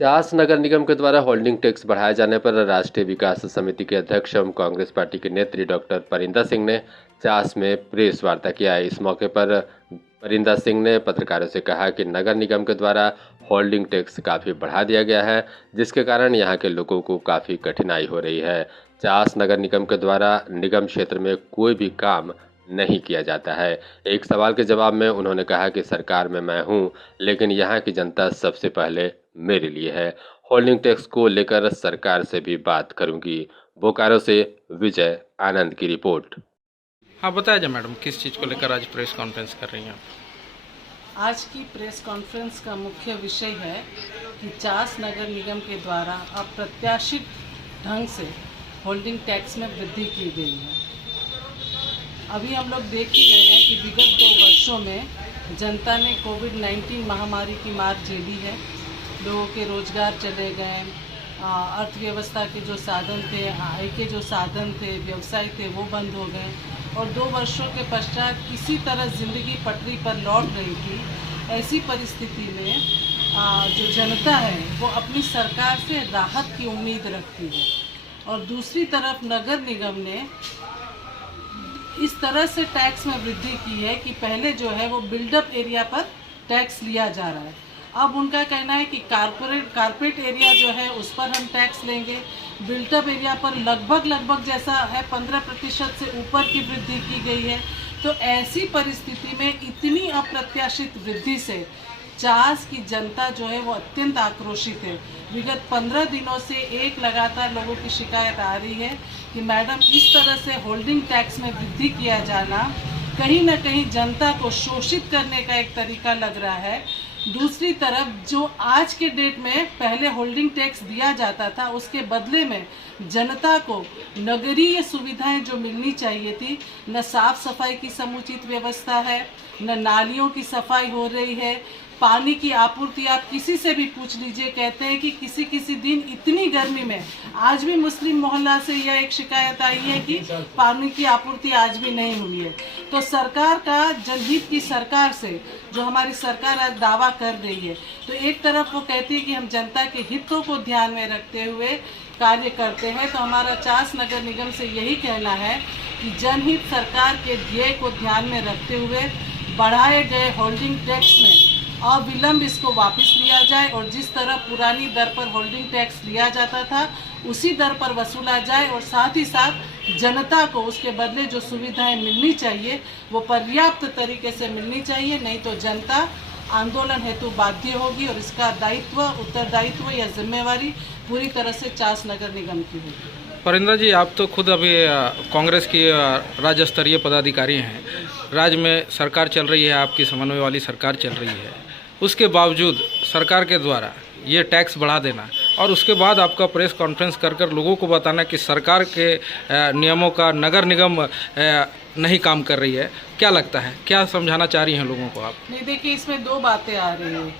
चास नगर निगम के द्वारा holding tax बढ़ाए जाने पर राष्ट्रीय विकास समिति के अध्यक्ष एवं कांग्रेस पार्टी के नेत्री डॉक्टर परिंदा सिंह ने चास में प्रेस वार्ता किया। इस मौके पर परिंदा सिंह ने पत्रकारों से कहा कि नगर निगम के द्वारा होल्डिंग टैक्स काफ़ी बढ़ा दिया गया है, जिसके कारण यहाँ के लोगों को काफ़ी कठिनाई हो रही है। चास नगर निगम के द्वारा निगम क्षेत्र में कोई भी काम नहीं किया जाता है। एक सवाल के जवाब में उन्होंने कहा कि सरकार में मैं हूं, लेकिन यहाँ की जनता सबसे पहले मेरे लिए है। होल्डिंग टैक्स को लेकर सरकार से भी बात करूंगी। बोकारो से विजय आनंद की रिपोर्ट। हाँ बताया जाए मैडम, किस चीज़ को लेकर आज प्रेस कॉन्फ्रेंस कर रही हैं आप? आज की प्रेस कॉन्फ्रेंस का मुख्य विषय है कि चास नगर निगम के द्वारा अप्रत्याशित ढंग से होल्डिंग टैक्स में वृद्धि की गई है। अभी हम लोग देख ही गए हैं कि विगत 2 वर्षों में जनता ने कोविड-19 महामारी की मार झेली है। लोगों के रोजगार चले गए, अर्थव्यवस्था के जो साधन थे, आय के जो साधन थे, व्यवसाय थे, वो बंद हो गए और 2 वर्षों के पश्चात किसी तरह ज़िंदगी पटरी पर लौट रही थी। ऐसी परिस्थिति में जो जनता है वो अपनी सरकार से राहत की उम्मीद रखती है और दूसरी तरफ नगर निगम ने इस तरह से टैक्स में वृद्धि की है कि पहले जो है वो बिल्डअप एरिया पर टैक्स लिया जा रहा है। अब उनका कहना है कि कारपेट एरिया जो है उस पर हम टैक्स लेंगे। बिल्टअप एरिया पर लगभग जैसा है 15% से ऊपर की वृद्धि की गई है। तो ऐसी परिस्थिति में इतनी अप्रत्याशित वृद्धि से चास की जनता जो है वो अत्यंत आक्रोशित है। विगत 15 दिनों से एक लगातार लोगों की शिकायत आ रही है कि मैडम इस तरह से होल्डिंग टैक्स में वृद्धि किया जाना कहीं ना कहीं जनता को शोषित करने का एक तरीका लग रहा है। दूसरी तरफ जो आज के डेट में पहले होल्डिंग टैक्स दिया जाता था, उसके बदले में जनता को नगरीय सुविधाएं जो मिलनी चाहिए थी, न साफ सफाई की समुचित व्यवस्था है, न नालियों की सफाई हो रही है। पानी की आपूर्ति आप किसी से भी पूछ लीजिए, कहते हैं कि किसी किसी दिन इतनी गर्मी में, आज भी मुस्लिम मोहल्ला से यह एक शिकायत आई है कि पानी की आपूर्ति आज भी नहीं हुई है। तो सरकार का, जनहित की सरकार से जो हमारी सरकार आज दावा कर रही है, तो एक तरफ वो कहती है कि हम जनता के हितों को ध्यान में रखते हुए कार्य करते हैं, तो हमारा चास नगर निगम से यही कहना है कि जनहित सरकार के ध्येय को ध्यान में रखते हुए बढ़ाए गए होल्डिंग टैक्स में अविलंब इसको वापस लिया जाए और जिस तरह पुरानी दर पर होल्डिंग टैक्स लिया जाता था उसी दर पर वसूला जाए और साथ ही साथ जनता को उसके बदले जो सुविधाएं मिलनी चाहिए वो पर्याप्त तरीके से मिलनी चाहिए। नहीं तो जनता आंदोलन हेतु बाध्य होगी और इसका दायित्व, उत्तरदायित्व या जिम्मेवारी पूरी तरह से चास नगर निगम की होगी। परिंदा जी, आप तो खुद अभी कांग्रेस की राज्य स्तरीय पदाधिकारी हैं। राज्य में सरकार चल रही है, आपकी समन्वय वाली सरकार चल रही है, उसके बावजूद सरकार के द्वारा ये टैक्स बढ़ा देना और उसके बाद आपका प्रेस कॉन्फ्रेंस कर लोगों को बताना कि सरकार के नियमों का नगर निगम नहीं काम कर रही है, क्या लगता है, क्या समझाना चाह रही हैं लोगों को आप? नहीं, देखिए, इसमें 2 बातें आ रही हैं।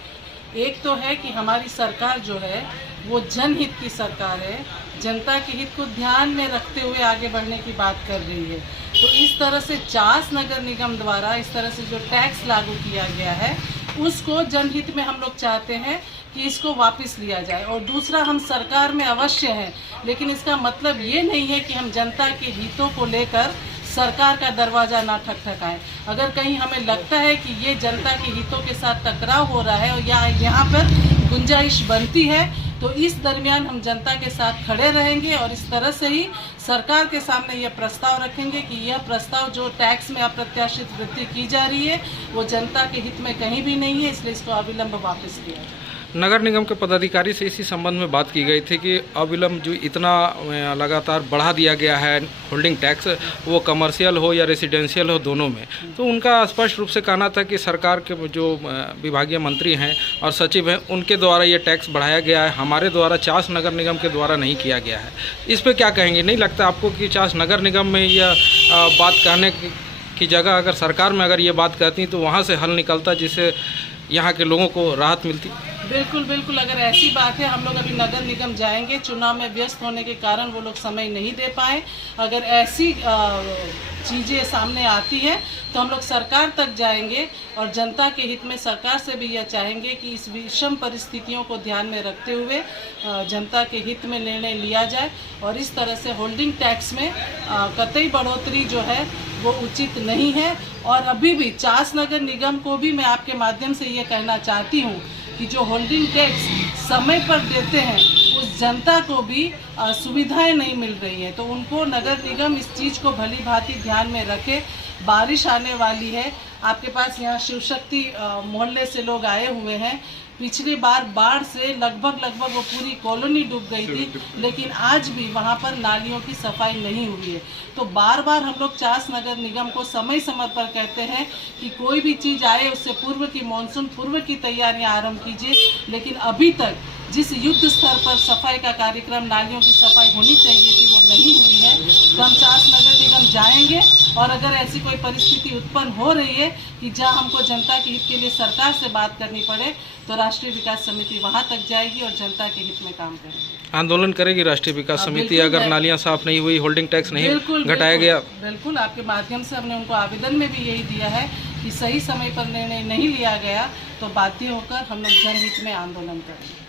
एक तो है कि हमारी सरकार जो है वो जनहित की सरकार है, जनता के हित को ध्यान में रखते हुए आगे बढ़ने की बात कर रही है। तो इस तरह से चास नगर निगम द्वारा इस तरह से जो टैक्स लागू किया गया है उसको जनहित में हम लोग चाहते हैं कि इसको वापस लिया जाए। और दूसरा, हम सरकार में अवश्य हैं, लेकिन इसका मतलब ये नहीं है कि हम जनता के हितों को लेकर सरकार का दरवाज़ा ना ठकठकाएं। अगर कहीं हमें लगता है कि ये जनता के हितों के साथ टकराव हो रहा है और यहाँ पर गुंजाइश बनती है, तो इस दरमियान हम जनता के साथ खड़े रहेंगे और इस तरह से ही सरकार के सामने यह प्रस्ताव रखेंगे कि यह प्रस्ताव जो टैक्स में अप्रत्याशित वृद्धि की जा रही है वो जनता के हित में कहीं भी नहीं है, इसलिए इसको अविलंब वापस लिया जाए। नगर निगम के पदाधिकारी से इसी संबंध में बात की गई थी कि अविलंब जो इतना लगातार बढ़ा दिया गया है होल्डिंग टैक्स, वो कमर्शियल हो या रेसिडेंशियल हो, दोनों में, तो उनका स्पष्ट रूप से कहना था कि सरकार के जो विभागीय मंत्री हैं और सचिव हैं उनके द्वारा ये टैक्स बढ़ाया गया है, हमारे द्वारा चास नगर निगम के द्वारा नहीं किया गया है। इस पर क्या कहेंगे? नहीं लगता आपको कि चास नगर निगम में यह बात कहने की जगह अगर सरकार में अगर ये बात कहती तो वहाँ से हल निकलता, जिससे यहाँ के लोगों को राहत मिलती? बिल्कुल बिल्कुल, अगर ऐसी बात है, हम लोग अभी नगर निगम जाएंगे, चुनाव में व्यस्त होने के कारण वो लोग समय नहीं दे पाए। अगर ऐसी चीज़ें सामने आती है तो हम लोग सरकार तक जाएंगे और जनता के हित में सरकार से भी यह चाहेंगे कि इस विषम परिस्थितियों को ध्यान में रखते हुए जनता के हित में निर्णय लिया जाए और इस तरह से होल्डिंग टैक्स में कतई बढ़ोतरी जो है वो उचित नहीं है। और अभी भी चास नगर निगम को भी मैं आपके माध्यम से ये कहना चाहती हूँ कि जो होल्डिंग टैक्स समय पर देते हैं उस जनता को भी सुविधाएं नहीं मिल रही हैं, तो उनको नगर निगम इस चीज़ को भली भांति ध्यान में रखे। बारिश आने वाली है, आपके पास यहाँ शिव शक्ति मोहल्ले से लोग आए हुए हैं। पिछली बार बाढ़ से लगभग वो पूरी कॉलोनी डूब गई थी, लेकिन आज भी वहाँ पर नालियों की सफाई नहीं हुई है। तो बार बार हम लोग चास नगर निगम को समय समय पर कहते हैं कि कोई भी चीज़ आए उससे पूर्व की मानसून पूर्व की तैयारियां आरंभ कीजिए, लेकिन अभी तक जिस युद्ध स्तर पर सफाई का कार्यक्रम, नालियों की सफाई होनी चाहिए थी, वो नहीं हुई है। तो हम चास नगर निगम जाएंगे और अगर ऐसी कोई परिस्थिति उत्पन्न हो रही है कि जहां हमको जनता के हित के लिए सरकार से बात करनी पड़े, तो राष्ट्रीय विकास समिति वहां तक जाएगी और जनता के हित में काम करेगी। आंदोलन करेगी राष्ट्रीय विकास समिति बिल्कुल, अगर नालियां साफ नहीं हुई, होल्डिंग टैक्स नहीं घटाया गया? बिल्कुल, आपके माध्यम से हमने उनको आवेदन में भी यही दिया है कि सही समय पर निर्णय नहीं लिया गया तो बाध्य होकर हम लोग जनहित में आंदोलन करेंगे।